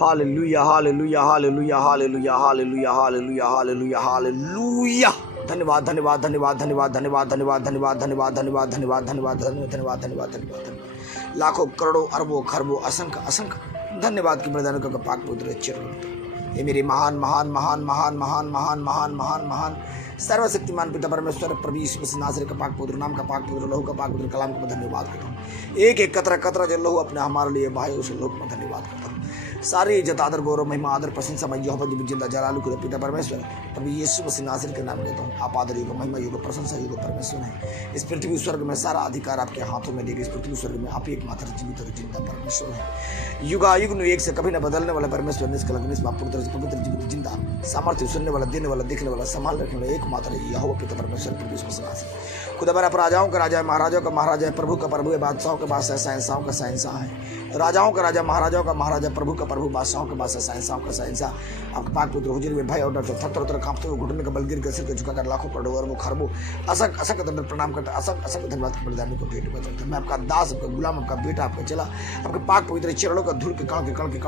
Hallelujah hallelujah hallelujah hallelujah hallelujah hallelujah hallelujah hallelujah. धन्यवाद धन्यवाद धन्यवाद धन्यवाद धन्यवाद धन्यवाद धन्यवाद धन्यवाद धन्यवाद धन्यवाद धन्यवाद धन्यवाद धन्यवाद धन्यवाद। लाखों करोड़ों अरबों खरबों असंख्य असंख्य धन्यवाद की प्रदान का पाक पुत्र चरण। ये मेरे महान महान महान महान महान महान महान महान महान सर्वशक्तिमान पिता परमेश्वर प्रभु यीशु मसीह नासरी का पाक पुत्र, नाम का पाक पुत्र, लहू का पाक पुत्र, कलाम का धन्यवाद करता हूँ। एक एक कतरा कतरा जो लहू अपने हमारे लिए भाई उस लोग में धन्यवाद करता हूँ। सारी इज्जत आदर गौरव महिमा आदर प्रशंसा मैं यहोवा जिंदा जलालू के पिता परमेश्वर प्रभु यीशु मसीह नासरी के नाम लेता हूँ। आप आदर योग महिमा योग प्रशंसा योग परमेश्वर है। इस पृथ्वी स्वर्ग में सारा अधिकार आपके हाथों में देगा। इस पृथ्वी स्वर्ग में आप एक मात्र जीवित और जिंदा परमेश्वर है। युगायुग एक से कभी न बदलने वाला परमेश्वर, निष्कलंक निष्पाप पवित्र जीवित जिंदा सामर्थ्य सुनने वाला, देने वाला, देखने वाला, संभाल रखने वाला एकमात्र यहोवा पिता परमेश्वर प्रभु यीशु मसीह नासरी। खुदा मेरा राजाओं का राजा है, महाराजाओं का महाराजा है, प्रभु का प्रभु है, बादशाहों का बादशाह है, शहंशाहों का शहंशाह है। राजाओं का राजा, महाराजाओं का महाराजा, प्रभु का प्रभु, बादशाहों का बादशाह, शहंशाहों का शहंशाह। आपके पाक पुत्र हुजूर में भय और डर से थर कांपते हुए घुटने का बल गिर कर सिर को झुकाकर लाखों करोड़ों अरबों खरबों असंख्य असंख्य दंड प्रणाम करता, असंख्य असंख्य धन्यवाद के बलिदान को भेंट करता हूं। मैं आपका दास, आपका गुलाम, आपका बेटा, आपका चला, आपके पाक पवित्र चरणों का धूल के कण के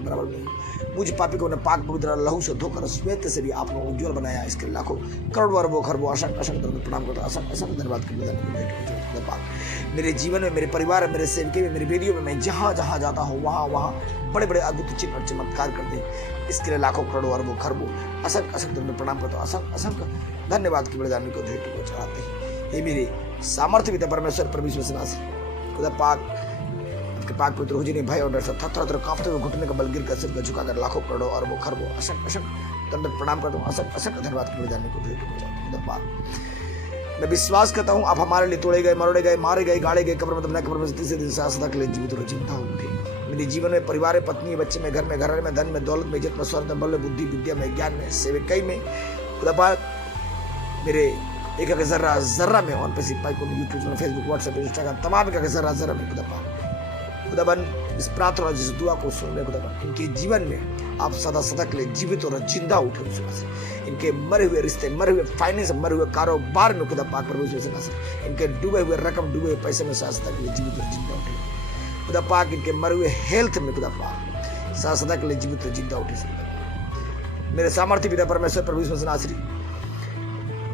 बराबर नहीं। मुझ पापी को पाक पवित्र लहू से धोकर श्वेत से भी आपने उज्ज्वल बनाया। इसके लाखों करोड़ों अरबों खरबों असंख्य असंख्य प्रणाम करता, असंख्य असंख्य धन्यवाद के बलिदान को भेंट करता हूं। मेरे जीवन में, मेरे परिवार में, मेरे सेवके में, मेरी बेदियों में मैं जहाँ जहाँ जाता हूँ वहाँ बड़े बड़े अद्भुत चिन्ह और चमत्कार कर दे। इसके लिए लाखों करोड़ों अरबों खरबों असंख्य असंख्य में प्रणाम करता हूँ। असंख्य असंख्य धन्यवाद की बलिदान को भेंट को चढ़ाते हैं। ये मेरे सामर्थ्य पिता परमेश्वर प्रभु यीशु मसीह नासरी खुदा पाक आपके पाक पुत्र हुजूर ने भय और डर से थर कांपते हुए घुटने का बल गिर कर सिर को झुकाकर लाखों करोड़ों अरबों खरबों असंख्य असंख्य दंड प्रणाम करता हूँ। असंख्य असंख्य धन्यवाद की बलिदान को भेंट को चढ़ाते हैं। मैं विश्वास करता हूँ आप हमारे लिए तोड़े गए, मरोड़े गए, मारे गए, गाड़े गए, कब्र में दफनाए, कब्र में तीसरे दिन सदा के लिए जीवित और जिंदा होंगे। मेरे जीवन में, परिवार में, पत्नी, बच्चे में, घर में, घराने में, धन में, दौलत में, इज्जत में, स्वर्ग में, बल में, बुद्धि विद्या में, ज्ञान में, सेवकाई में, खुदा पाक मेरे एक एक जर्रा जर्रा में ऑन पे सिपाही को यूट्यूब, फेसबुक, व्हाट्सएप, इंस्टाग्राम तमाम एक जर्रा जर्रा में खुदा बन इस प्रार्थना जिस दुआ को सुन रहे खुदा बन इनके जीवन में आप सदा सदा के लिए जीवित और जिंदा उठे। इनके मरे हुए रिश्ते, मरे हुए फाइनेंस, मरे हुए कारोबार में खुदा पाक प्रभु यीशु मसीह इनके डूबे हुए रकम, डूबे हुए पैसे में सदा सदा के लिए जीवित और जिंदा उठे। खुदा पाक इनके मरे हुए हेल्थ में खुदा पाक सदा सदा के लिए जीवित और जिंदा उठे। मेरे सामर्थ्य पिता परमेश्वर प्रभु यीशु मसीह नासरी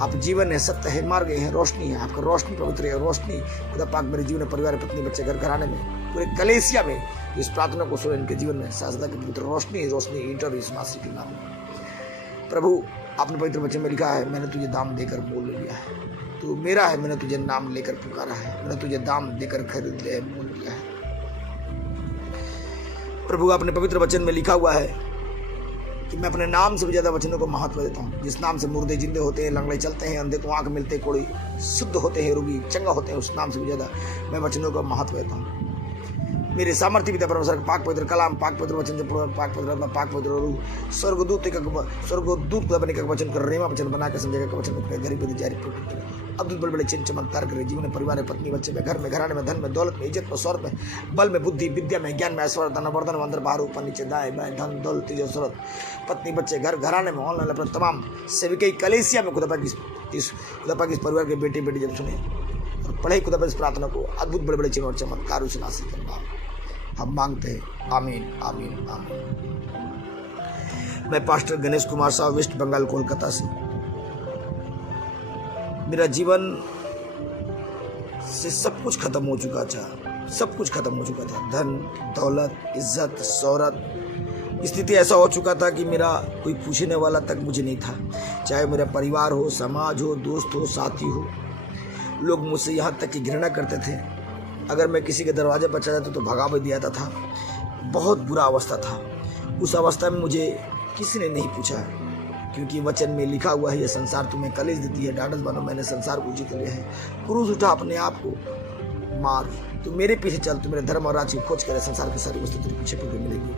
आप जीवन है, सत्य है, मार्ग है, रोशनी है। आपका रोशनी पवित्र है, रोशनी खुदा पाक मेरे जीवन, परिवार, पत्नी, बच्चे, घर घराने में, पूरे कलेसिया में इस प्रार्थना को सुने इनके जीवन में सदा की पवित्र रोशनी रोशनी इंटर यीशु मसीह के नाम में। प्रभु आपने पवित्र वचन में लिखा है, मैंने तुझे दाम देकर मोल लिया है, तू मेरा है, मैंने तुझे नाम लेकर पुकारा है, मैंने तुझे दाम देकर खरीद लिया है, मोल लिया है। प्रभु आपने पवित्र वचन में लिखा हुआ है कि मैं अपने नाम से भी ज्यादा वचनों को महत्व देता हूँ। जिस नाम से मुर्दे जिंदे होते हैं, लंगड़े चलते हैं, अंधे को आंख मिलते, कोड़ी शुद्ध होते हैं, रोगी चंगा होते हैं, उस नाम से भी ज्यादा मैं वचनों का महत्व देता हूँ। मेरे सामर्थ्य पिता परमेश्वर पाक पवित्र कलाम, पाक पवित्र वचन, जो पाक पवित्र आत्मा, पाक पवित्र रूह, स्वर्गदूत बने का वचन कर, रेमा वचन बना के समझेगा का वचन गरीब जारी अद्भुत बड़े बड़े चिन्ह चमत्कार करे जीवन में, परिवार में, पत्नी, बच्चे में, घर में, घराने में, धन में, दौलत में, इज्जत में, स्वर्ग में, बल में, बुद्धि विद्या में, ज्ञान में, ऐश्वर्य, धन वर्धन में, अंदर बाहर, ऊपर नीचे, दाएं बाएं, धन दौलत, इज्जत, स्वर्ग, पत्नी, बच्चे, घर घराने में, ऑनलाइन अपने तमाम सेविका कलेसिया में खुदा पाक इस परिवार के बेटे बेटी जब सुने और पढ़े खुदा पाक इस प्रार्थना को, अद्भुत बड़े बड़े चिन्ह और चमत्कार उस नासिक करना हम मांगते हैं। आमीन आमीन आमीन। मैं पास्टर गणेश कुमार साहब, वेस्ट बंगाल, कोलकाता से। मेरा जीवन से सब कुछ खत्म हो चुका था, सब कुछ खत्म हो चुका था। धन दौलत, इज्जत, शोहरत, स्थिति ऐसा हो चुका था कि मेरा कोई पूछने वाला तक मुझे नहीं था। चाहे मेरा परिवार हो, समाज हो, दोस्त हो, साथी हो, लोग मुझसे यहाँ तक कि घृणा करते थे। अगर मैं किसी के दरवाजे पर चला जाता तो भगा भी दिया था। बहुत बुरा अवस्था था। उस अवस्था में मुझे किसी ने नहीं पूछा, क्योंकि वचन में लिखा हुआ है, ये संसार तुम्हें कलेश देती है, ढाढ़स बनो, मैंने संसार को जीत लिया है। क्रूस उठा, अपने आप को मार, तो मेरे पीछे चल, तो मेरे धर्म और राज्य की खोज करे, संसार की सारी वस्तु तेरे पीछे पीछे मिलेगी।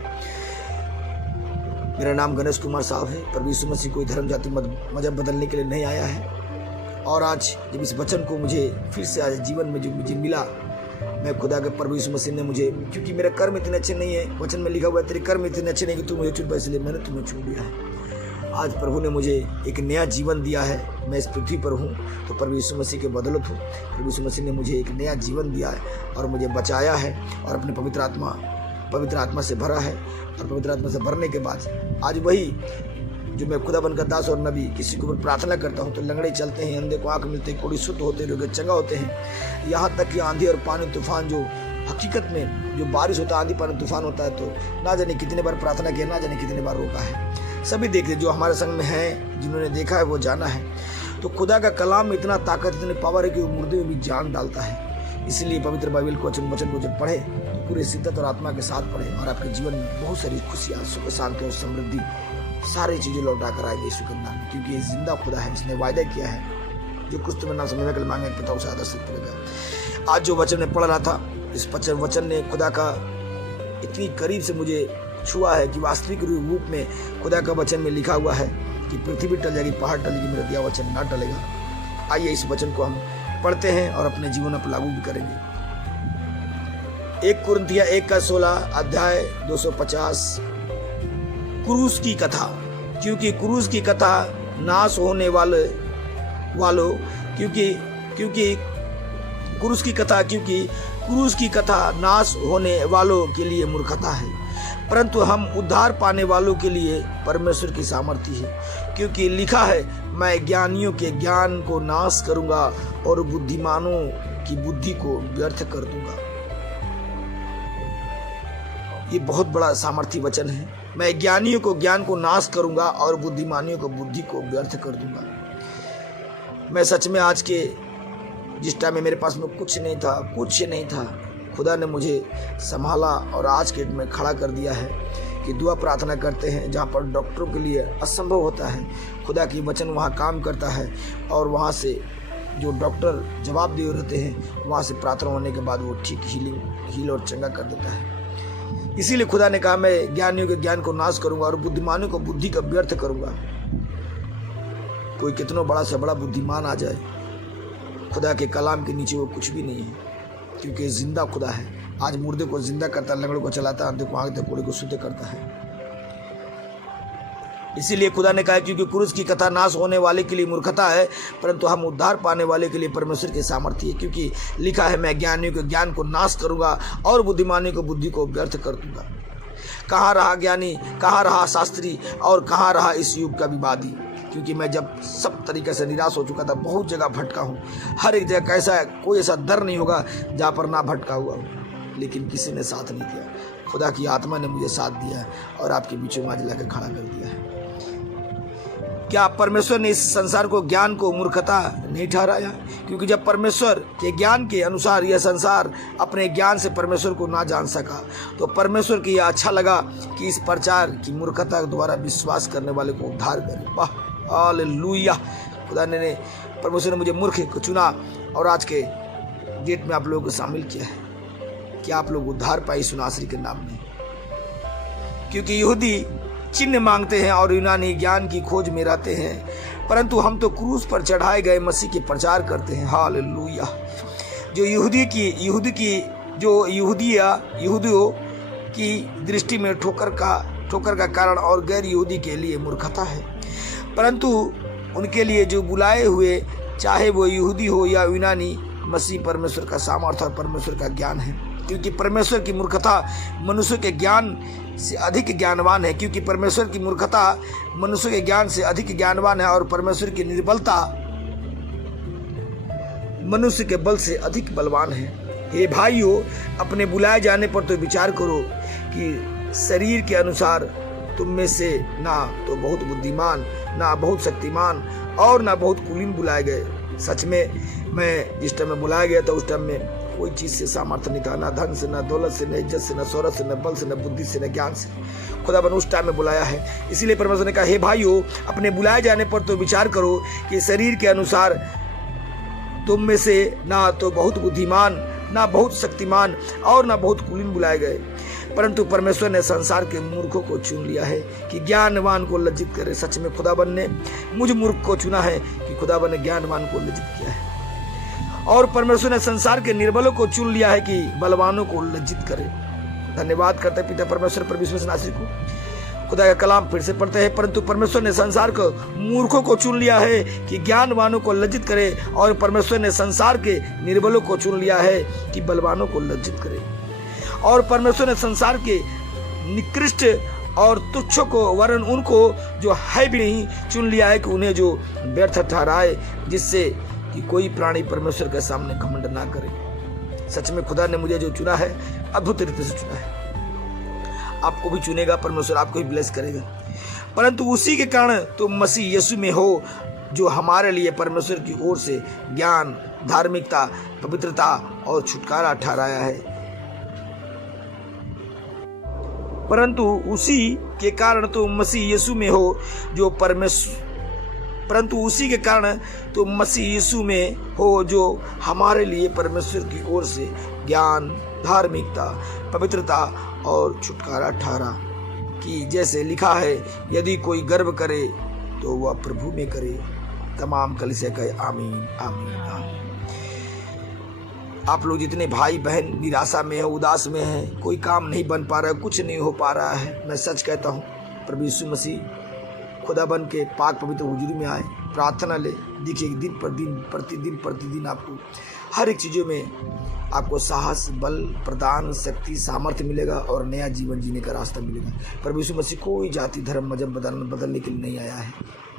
मेरा नाम गणेश कुमार साहब है। प्रभु यीशु मसीह कोई धर्म जाति मजहब बदलने के लिए नहीं आया है। और आज जब इस वचन को मुझे फिर से आज जीवन में जो मुझे मिला, मैं खुदा के प्रभु यीशु मसीह ने मुझे, क्योंकि मेरे कर्म इतने अच्छे नहीं है, वचन में लिखा हुआ है तेरे कर्म इतने अच्छे नहीं कि तू मुझे चुन पाए, इसलिए मैंने तुम्हें चुन लिया है। आज प्रभु ने मुझे एक नया जीवन दिया है। मैं इस पृथ्वी पर हूँ तो प्रभु यीशु मसीह के बदौलत हूँ। प्रभु यीशु मसीह ने मुझे एक नया जीवन दिया है और मुझे बचाया है और अपने पवित्र आत्मा पवित्र आत्मा से भरा है। और पवित्र आत्मा से भरने के बाद आज वही जो मैं खुदाबंद का दास और नबी किसी के ऊपर प्रार्थना करता हूँ तो लंगड़े चलते हैं, अंधे को आँख मिलते हैं, कोड़ी शुद्ध होते हैं, रोगी चंगा होते हैं। यहाँ तक कि आंधी और पानी तूफान जो हकीकत में जो बारिश होता है, आंधी पानी तूफान होता है, तो ना जाने कितने बार प्रार्थना किया, ना जाने कितने बार रोका है। सभी देखते जो हमारे संग में हैं, जिन्होंने देखा है वो जाना है। तो खुदा का कलाम में इतना ताकत, इतनी पावर है कि वो मुर्दे में भी जान डालता है। इसलिए पवित्र बाइबल को वचन को जब पढ़े तो पूरे शिद्दत और आत्मा के साथ पढ़े और आपके जीवन में बहुत सारी खुशियाँ, सुख शांति और समृद्धि सारी चीज़ें लौटा कर आएगी यीशु के नाम में, क्योंकि ये जिंदा खुदा है। इसने वायदा किया है जो कुछ तुम्हें ना समझ में मांगे पिता उसे आदर से करेगा। आज जो वचन में पढ़ रहा था, इस वचन ने खुदा का इतनी करीब से मुझे छुआ है कि वास्तविक रूप में खुदा का वचन में लिखा हुआ है कि पृथ्वी टल जाएगी, पहाड़ टलेगी, मेरा दिया वचन ना टलेगा। आइए इस वचन को हम पढ़ते हैं और अपने जीवन पर लागू भी करेंगे। 1 कुरिन्थिया 1:16 अध्याय 250। क्रूस की कथा, क्योंकि क्रूस की कथा नाश होने वालों क्योंकि क्रूस की कथा नाश होने वालों के लिए मूर्खता है, परंतु हम उद्धार पाने वालों के लिए परमेश्वर की सामर्थ्य है। क्योंकि लिखा है, मैं ज्ञानियों के ज्ञान को नाश करूंगा और बुद्धिमानों की बुद्धि को व्यर्थ कर दूंगा। ये बहुत बड़ा सामर्थ्य वचन है। मैं ज्ञानियों को ज्ञान को नाश करूंगा और बुद्धिमानियों को बुद्धि को व्यर्थ कर दूंगा। मैं सच में आज के जिस टाइम में मेरे पास में कुछ नहीं था, खुदा ने मुझे संभाला और आज के में खड़ा कर दिया है कि दुआ प्रार्थना करते हैं जहाँ पर डॉक्टरों के लिए असंभव होता है, खुदा की वचन वहाँ काम करता है और वहाँ से जो डॉक्टर जवाब दिए रहते हैं, वहाँ से प्रार्थना होने के बाद वो ठीक हील और चंगा कर देता है। इसीलिए खुदा ने कहा, मैं ज्ञानियों के ज्ञान को नाश करूंगा और बुद्धिमानों को बुद्धि का व्यर्थ करूंगा। कोई कितना बड़ा से बड़ा बुद्धिमान आ जाए, खुदा के कलाम के नीचे वो कुछ भी नहीं है, क्योंकि जिंदा खुदा है। आज मुर्दे को जिंदा करता है, लंगड़ों को चलाता है, अंधे को आँख देता है, कोढ़े को शुद्ध करता है। इसीलिए खुदा ने कहा, क्योंकि क्रूस की कथा नाश होने वाले के लिए मूर्खता है, परंतु हम उद्धार पाने वाले के लिए परमेश्वर के सामर्थ्य है। क्योंकि लिखा है, मैं ज्ञानियों के ज्ञान को नाश करूंगा और बुद्धिमानियों को बुद्धि को व्यर्थ कर दूंगा। कहाँ रहा ज्ञानी, कहाँ रहा शास्त्री और कहाँ रहा इस युग का विवादी? क्योंकि मैं जब सब तरीके से निराश हो चुका था, बहुत जगह भटका हूँ, हर एक जगह कैसा है, कोई ऐसा दर नहीं होगा जहाँ पर ना भटका हुआ हूँ, लेकिन किसी ने साथ नहीं दिया। खुदा की आत्मा ने मुझे साथ दिया है और आपके बीचों में आज लाकर खड़ा कर दिया है। क्या परमेश्वर ने इस संसार को ज्ञान को मूर्खता नहीं ठहराया? क्योंकि जब परमेश्वर के ज्ञान के अनुसार यह संसार अपने ज्ञान से परमेश्वर को ना जान सका, तो परमेश्वर को यह अच्छा लगा कि इस प्रचार की मूर्खता द्वारा विश्वास करने वाले को उद्धार करे। वाह, हालेलुया। खुदा ने परमेश्वर ने मुझे मूर्ख को चुना और आज के डेट में आप लोगों को शामिल किया है कि आप लोग उद्धार पाए यीशु नासरी के नाम में। क्योंकि यहूदी चिन्ह मांगते हैं और यूनानी ज्ञान की खोज में रहते हैं, परंतु हम तो क्रूस पर चढ़ाए गए मसीह के प्रचार करते हैं। हालेलुया। जो यहूदियों की दृष्टि में ठोकर का कारण और गैर यहूदी के लिए मूर्खता है, परंतु उनके लिए जो बुलाए हुए, चाहे वो यहूदी हो या यूनानी, मसीह परमेश्वर का सामर्थ्य और परमेश्वर का ज्ञान है। क्योंकि परमेश्वर की मूर्खता मनुष्य के ज्ञान से अधिक ज्ञानवान है, क्योंकि परमेश्वर की मूर्खता मनुष्य के ज्ञान से अधिक ज्ञानवान है और परमेश्वर की निर्बलता मनुष्य के बल से अधिक बलवान है। हे भाइयों, अपने बुलाए जाने पर तो विचार करो कि शरीर के अनुसार तुम में से ना तो बहुत बुद्धिमान, ना बहुत शक्तिमान और ना बहुत कुलीन बुलाए गए। सच में मैं जिस टाइम में बुलाया गया था उस टाइम में कोई चीज से सामर्थ्य नहीं था, ना धन से, ना दौलत से, ना इज्जत से, ना शोहरत से, ना बल से, ना बुद्धि से, ना ज्ञान से। खुदा बन उस टाइम में बुलाया है। इसीलिए परमेश्वर ने कहा, हे भाइयों, अपने बुलाए जाने पर तो विचार करो कि शरीर के अनुसार तुम में से ना तो बहुत बुद्धिमान, ना बहुत शक्तिमान और ना बहुत कुलीन बुलाए गए, परंतु परमेश्वर ने संसार के मूर्खों को चुन लिया है कि ज्ञानवान को लज्जित करे। सच में खुदाबन ने मुझ मूर्ख को चुना है कि खुदाबन ने ज्ञानवान को लज्जित किया है, और परमेश्वर ने संसार के निर्बलों को चुन लिया है कि बलवानों को लज्जित करे। धन्यवाद करते हैं पिता परमेश्वर पर विश्वास नासरी को। खुदा का कलाम फिर से पढ़ते हैं, परंतु परमेश्वर ने संसार को मूर्खों को चुन लिया है कि ज्ञानवानों को लज्जित करे, और परमेश्वर ने संसार के निर्बलों को चुन लिया है कि बलवानों को लज्जित करे। और परमेश्वर ने संसार के निकृष्ट और तुच्छों को वरन उनको जो है भी नहीं चुन लिया है कि उन्हें जो व्यर्थ ठहराए, जिससे कि कोई प्राणी परमेश्वर के सामने घमंड ना करे। सच में खुदा ने मुझे जो चुना है, अद्भुत रीति से चुना है। आपको भी चुनेगा परमेश्वर, आपको भी ब्लेस करेगा। परंतु उसी के कारण तुम मसीह यीशु में हो, जो हमारे लिए परमेश्वर की ओर से ज्ञान, धार्मिकता, पवित्रता और छुटकारा ठहराया है। परंतु उसी के कारण तुम मसीह यीशु में हो, जो हमारे लिए परमेश्वर की ओर से ज्ञान, धार्मिकता, पवित्रता और छुटकारा ठहरा, कि जैसे लिखा है, यदि कोई गर्व करे तो वह प्रभु में करे। तमाम कलीसिया कहे आमीन आमीन आमीन। आप लोग जितने भाई बहन निराशा में है, उदास में हैं, कोई काम नहीं बन पा रहा है, कुछ नहीं हो पा रहा है, मैं सच कहता हूँ, प्रभु यीशु मसीह खुदा बन के पाक पवित्र हुजूरी में आए, प्रार्थना ले। देखिए दिन पर दिन, प्रतिदिन आपको हर एक चीज़ों में आपको साहस, बल, प्रदान, शक्ति, सामर्थ्य मिलेगा और नया जीवन जीने का रास्ता मिलेगा। प्रभु यीशु मसीह कोई जाति, धर्म, मजहब बदलने के लिए नहीं आया है।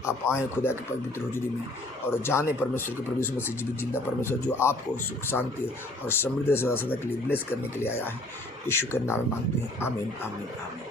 आप आए खुदा के पवित्र हुजूरी में और जाने परमेश्वर के प्रभु यीशु मसीह जीवित जिंदा परमेश्वर, जो आपको सुख, शांति और समृद्धि से सदा के लिए ब्लेस करने के लिए आया है। यीशु के नाम में मांगते हैं, आमीन आमीन आमीन।